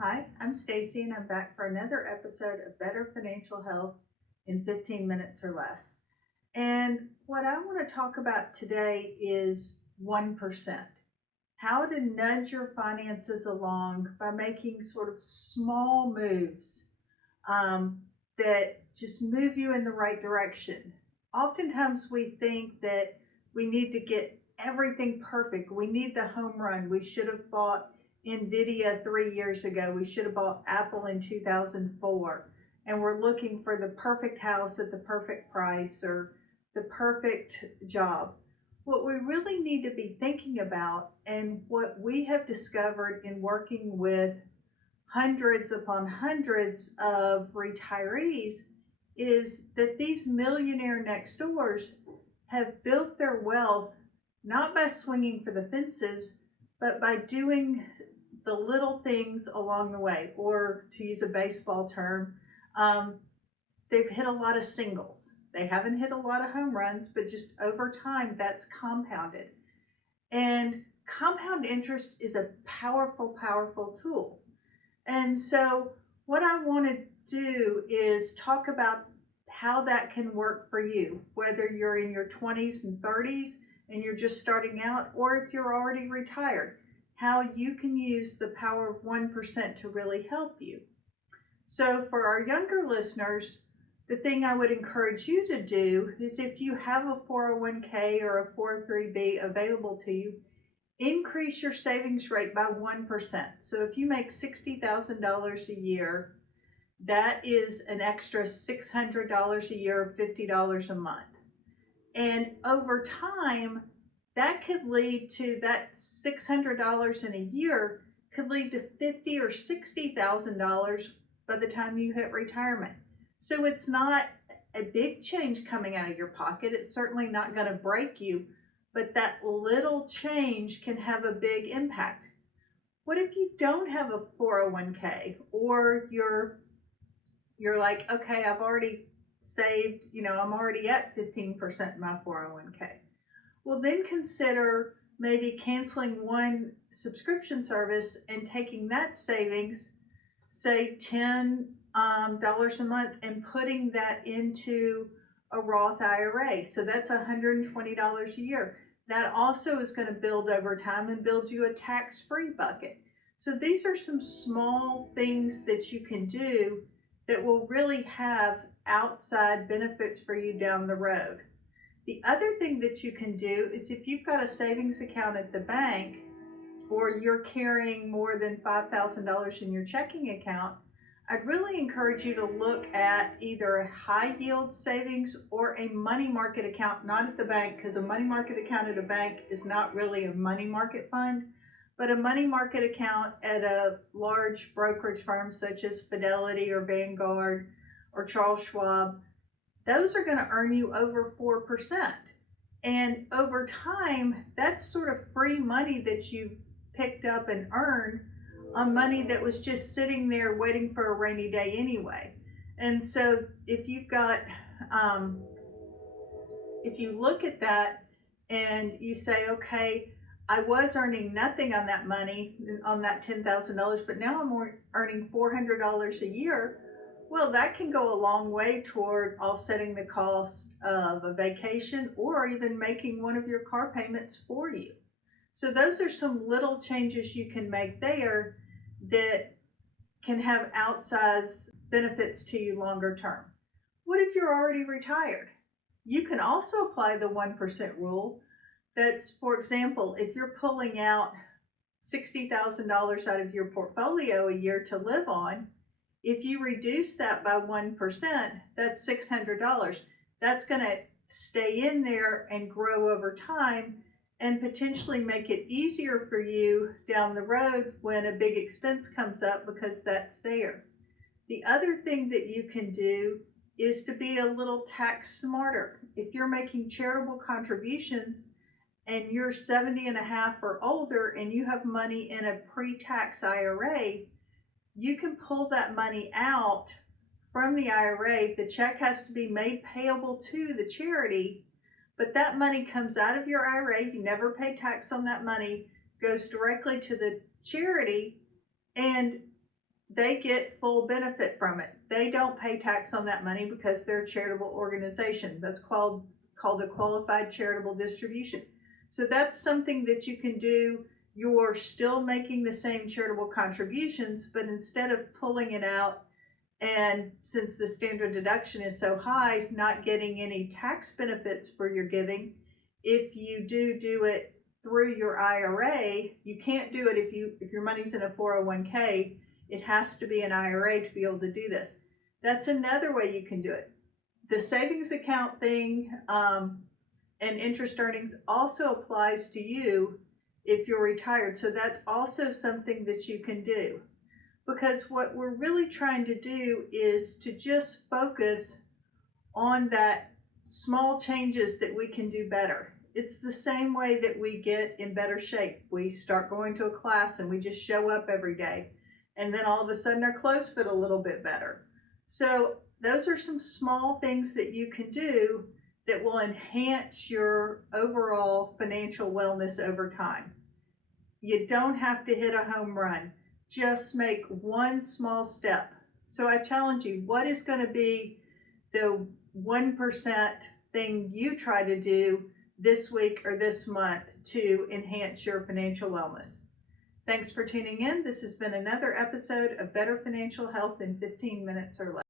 Hi, I'm Stacy and I'm back for another episode of Better Financial Health in 15 minutes or less. And what I want to talk about today is 1%. How to nudge your finances along by making sort of small moves that just move you in the right direction. Oftentimes we think that we need to get everything perfect. We need the home run. We should have bought Nvidia 3 years ago. We should have bought Apple in 2004. And we're looking for the perfect house at the perfect price or the perfect job. What we really need to be thinking about, and what we have discovered in working with hundreds upon hundreds of retirees, is that these millionaire next doors have built their wealth not by swinging for the fences, but by doing the little things along the way, or to use a baseball term, they've hit a lot of singles. They haven't hit a lot of home runs, but just over time, that's compounded. And compound interest is a powerful, powerful tool. And so what I want to do is talk about how that can work for you, whether you're in your 20s and 30s and you're just starting out, or if you're already retired, how you can use the power of 1% to really help you. So for our younger listeners, the thing I would encourage you to do is, if you have a 401k or a 403b available to you, increase your savings rate by 1%. So if you make $60,000 a year, that is an extra $600 a year, or $50 a month. And over time, that could lead to that $600 in a year could lead to $50,000 or $60,000 by the time you hit retirement. So it's not a big change coming out of your pocket. It's certainly not going to break you, but that little change can have a big impact. What if you don't have a 401k, or you're like, okay, I've already saved, I'm already at 15% in my 401k. Well, then consider maybe canceling one subscription service and taking that savings, say $10 a month, and putting that into a Roth IRA. So that's $120 a year. That also is going to build over time and build you a tax-free bucket. So these are some small things that you can do that will really have outside benefits for you down the road. The other thing that you can do is, if you've got a savings account at the bank, or you're carrying more than $5,000 in your checking account, I'd really encourage you to look at either a high yield savings or a money market account, not at the bank, because a money market account at a bank is not really a money market fund, but a money market account at a large brokerage firm such as Fidelity or Vanguard or Charles Schwab. Those are going to earn you over 4%. And over time, that's sort of free money that you've picked up and earned on money that was just sitting there waiting for a rainy day anyway. And so if you've got, if you look at that and you say, okay, I was earning nothing on that money, on that $10,000, but now I'm earning $400 a year. Well, that can go a long way toward offsetting the cost of a vacation, or even making one of your car payments for you. So those are some little changes you can make there that can have outsized benefits to you longer term. What if you're already retired? You can also apply the 1% rule. That's, for example, if you're pulling out $60,000 out of your portfolio a year to live on, if you reduce that by 1%, that's $600. That's going to stay in there and grow over time, and potentially make it easier for you down the road when a big expense comes up, because that's there. The other thing that you can do is to be a little tax smarter. If you're making charitable contributions and you're 70 and a half or older and you have money in a pre-tax IRA, you can pull that money out from the IRA. The check has to be made payable to the charity, but that money comes out of your IRA. You never pay tax on that money, goes directly to the charity, and they get full benefit from it. They don't pay tax on that money because they're a charitable organization. That's called a qualified charitable distribution. So that's something that you can do. You're still making the same charitable contributions, but instead of pulling it out, and since the standard deduction is so high, not getting any tax benefits for your giving, if you do it through your IRA, you can't do it if your money's in a 401k. It has to be an IRA to be able to do this. That's another way you can do it. The savings account thing and interest earnings also applies to you if you're retired. So that's also something that you can do. Because what we're really trying to do is to just focus on that small changes that we can do better. It's the same way that we get in better shape. We start going to a class and we just show up every day. And then all of a sudden our clothes fit a little bit better. So those are some small things that you can do that will enhance your overall financial wellness over time. You don't have to hit a home run. Just make one small step. So I challenge you, what is going to be the 1% thing you try to do this week or this month to enhance your financial wellness? Thanks for tuning in. This has been another episode of Better Financial Health in 15 Minutes or Less.